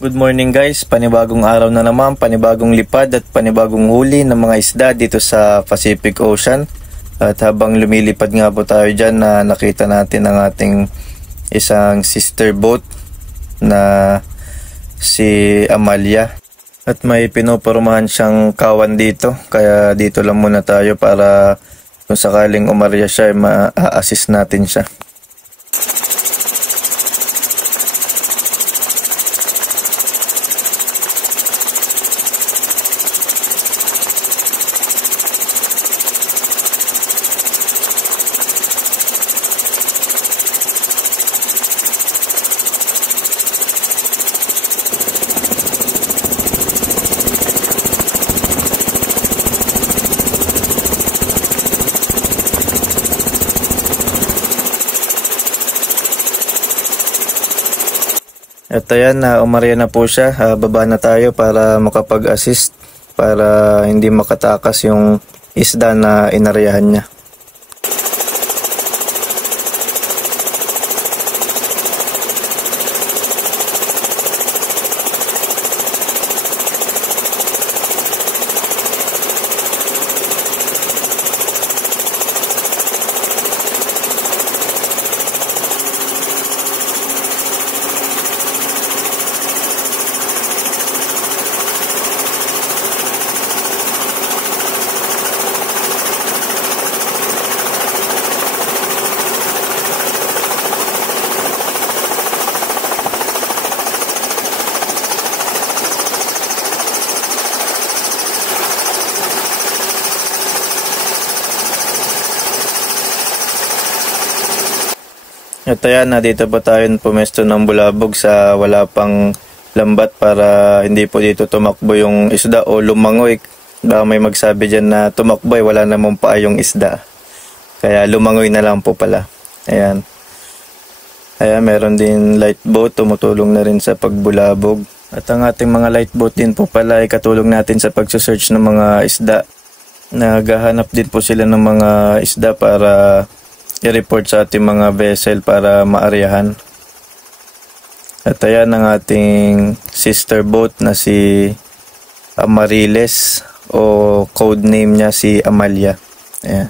Good morning guys, panibagong araw na naman, panibagong lipad at panibagong huli ng mga isda dito sa Pacific Ocean. At habang lumilipad nga po tayo dyan, nakita natin ang ating isang sister boat na si Amalia. At may pinopormahan siyang kawan dito, kaya dito lang muna tayo para kung sakaling umarya siya, ma-assist natin siya. At ayan, umarya na po siya. Baba na tayo para makapag-assist para hindi makatakas yung isda na inaryahan niya. At ayan, dito pa tayo pumesto ng bulabog sa wala pang lambat para hindi po dito tumakbo yung isda o lumangoy. Baka may magsabi dyan na tumakbo wala namang paa yung isda. Kaya lumangoy na lang po pala. Ayan. Ayan, meron din light boat, tumutulong na rin sa pagbulabog. At ang ating mga light boat din po pala ay katulong natin sa pagsusearch ng mga isda. Naghahanap din po sila ng mga isda para i-report sa ating mga vessel para maaryahan. At ayan ang ating sister boat na si Amariles o code name niya si Amalia. Ayan.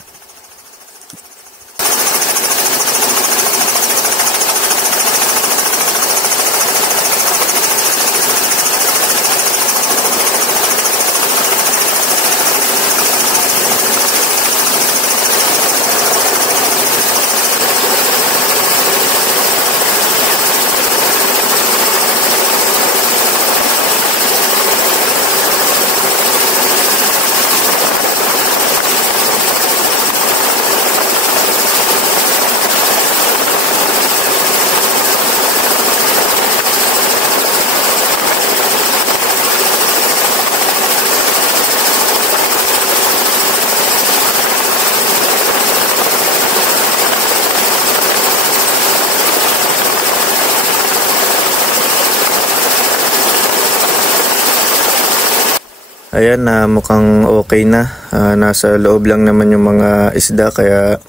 Ayan, mukhang okay na. Nasa loob lang naman yung mga isda, kaya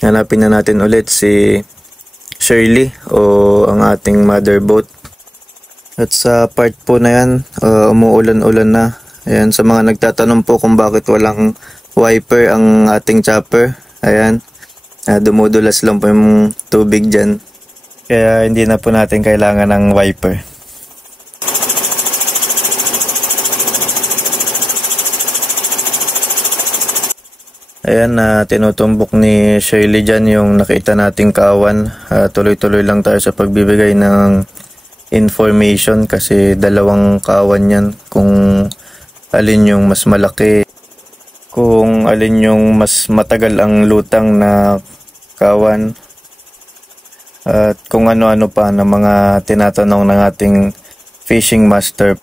hanapin na natin ulit si Shirley o ang ating mother boat. At sa part po na yan, umuulan-ulan na. Ayan, sa mga nagtatanong po kung bakit walang wiper ang ating chopper. Ayan, dumudulas lang po yung tubig dyan. Kaya hindi na po natin kailangan ng wiper. Ayan, tinutumbok ni Shirley dyan yung nakita nating kawan. Tuloy-tuloy lang tayo sa pagbibigay ng information kasi dalawang kawan yan. Kung alin yung mas malaki, kung alin yung mas matagal ang lutang na kawan, at kung ano-ano pa na mga tinatanong ng ating fishing master.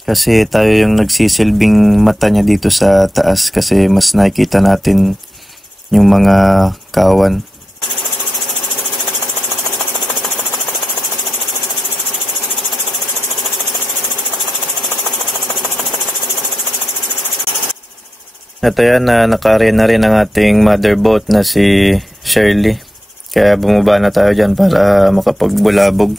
Kasi tayo yung nagsisilbing mata niya dito sa taas kasi mas nakikita natin yung mga kawan. At ayan, nakare na rin ang ating mother boat na si Shirley. Kaya bumaba na tayo dyan para makapagbulabog.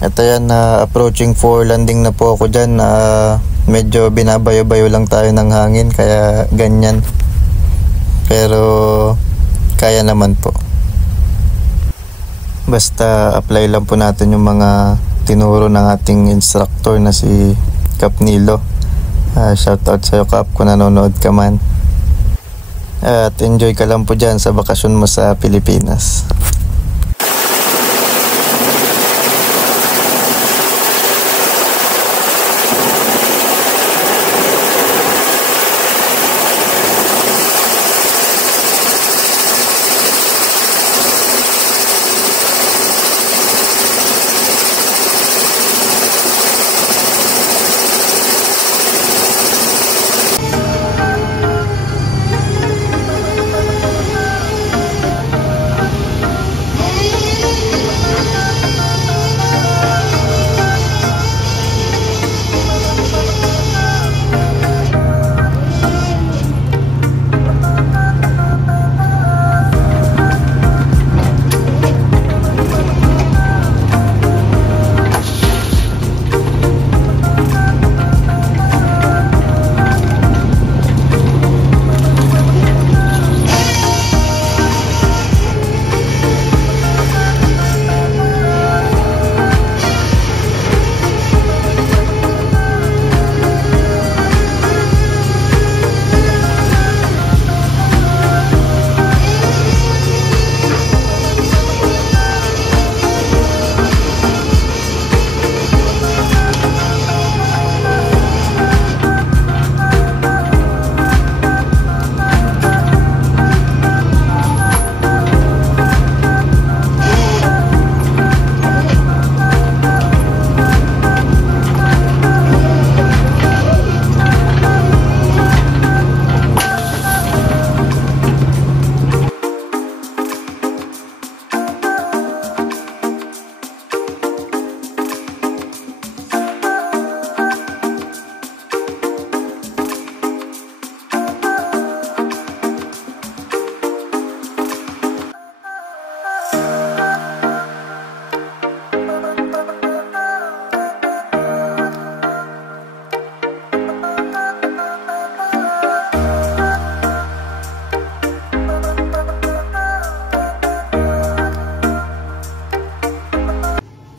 At ayan, na approaching for landing na po ako dyan. Medyo binabayo-bayo lang tayo ng hangin, kaya ganyan. Pero kaya naman po. Basta apply lang po natin yung mga tinuro ng ating instructor na si Cap Nilo. Shoutout sa'yo, Cap, kung nanonood ka man. At enjoy ka lang po dyan sa bakasyon mo sa Pilipinas.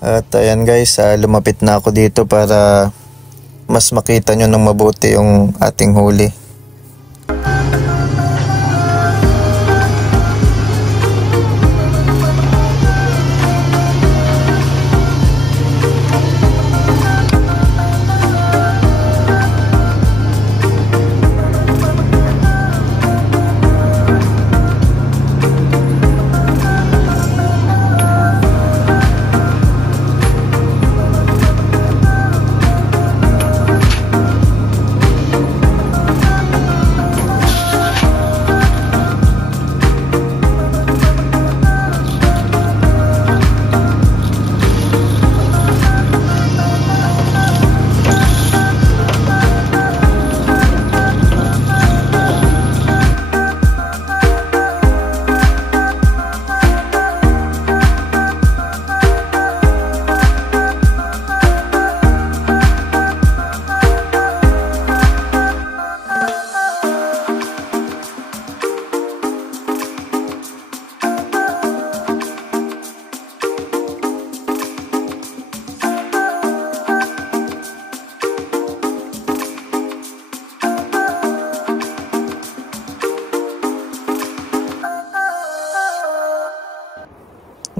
At ayan guys, lumapit na ako dito para mas makita nyo ng mabuti yung ating huli.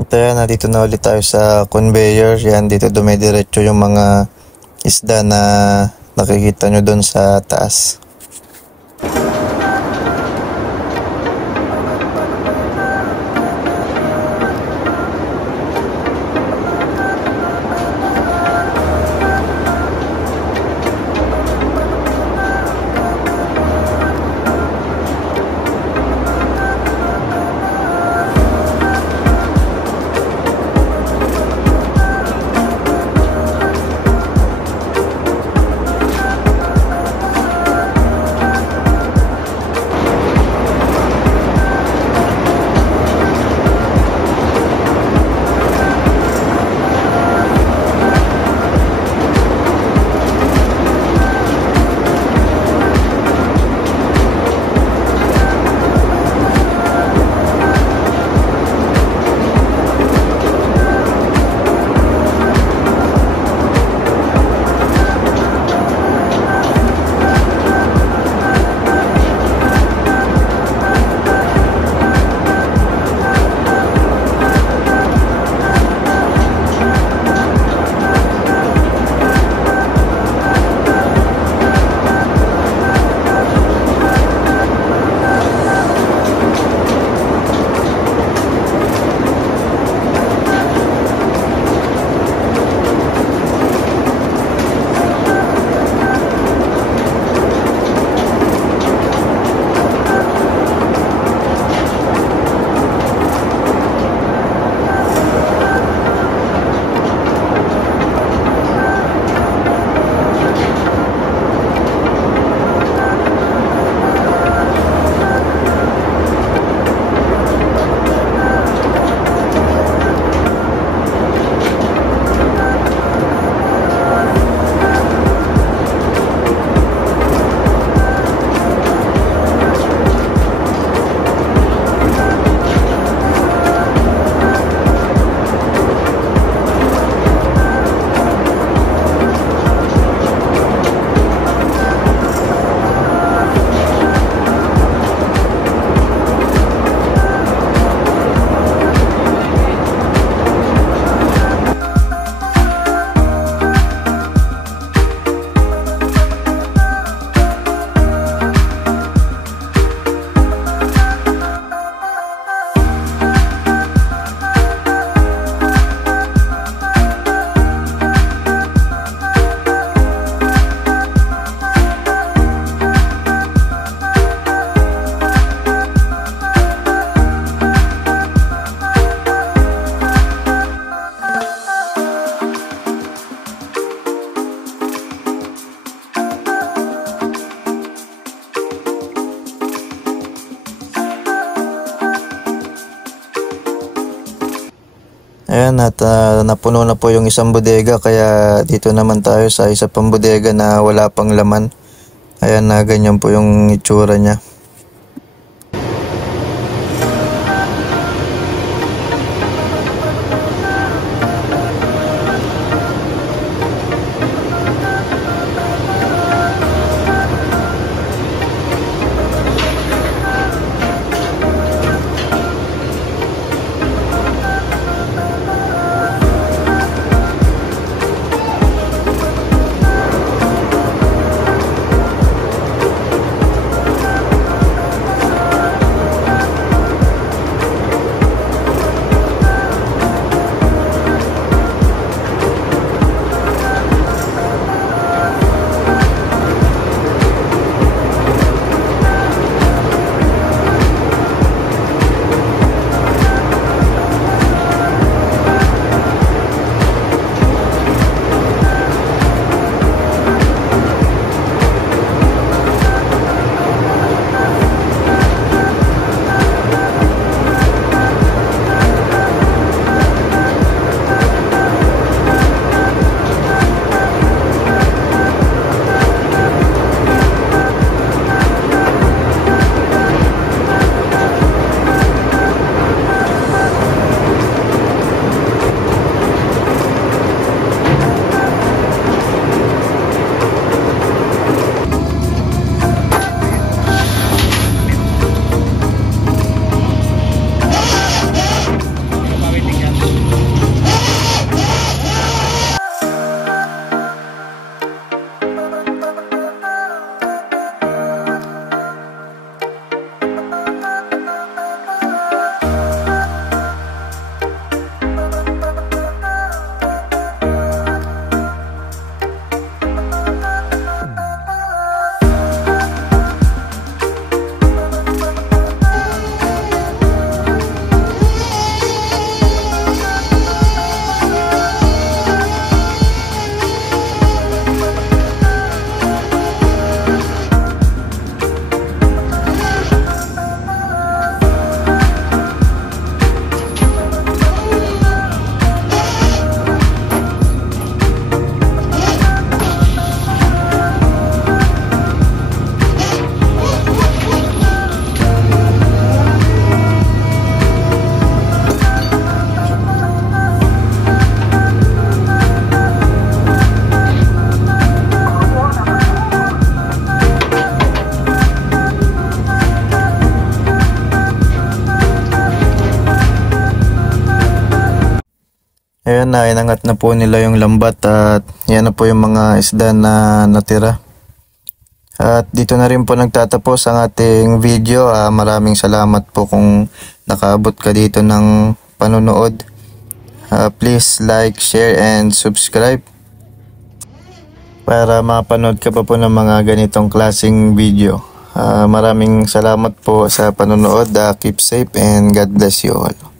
At ayan, dito na ulit tayo sa conveyor. Yan, dito dumidiretso yung mga isda na nakikita nyo doon sa taas. Ayan, at napuno na po yung isang bodega, kaya dito naman tayo sa isa pang bodega na wala pang laman. Ayan, na ganyan po yung itsura niya. Ayan na, inangat na po nila yung lambat at yan na po yung mga isda na natira. At dito na rin po nagtatapos ang ating video. Maraming salamat po kung nakaabot ka dito ng panonood. Please like, share, and subscribe para mapanood ka pa po ng mga ganitong klaseng video. Maraming salamat po sa panonood. Keep safe and God bless you all.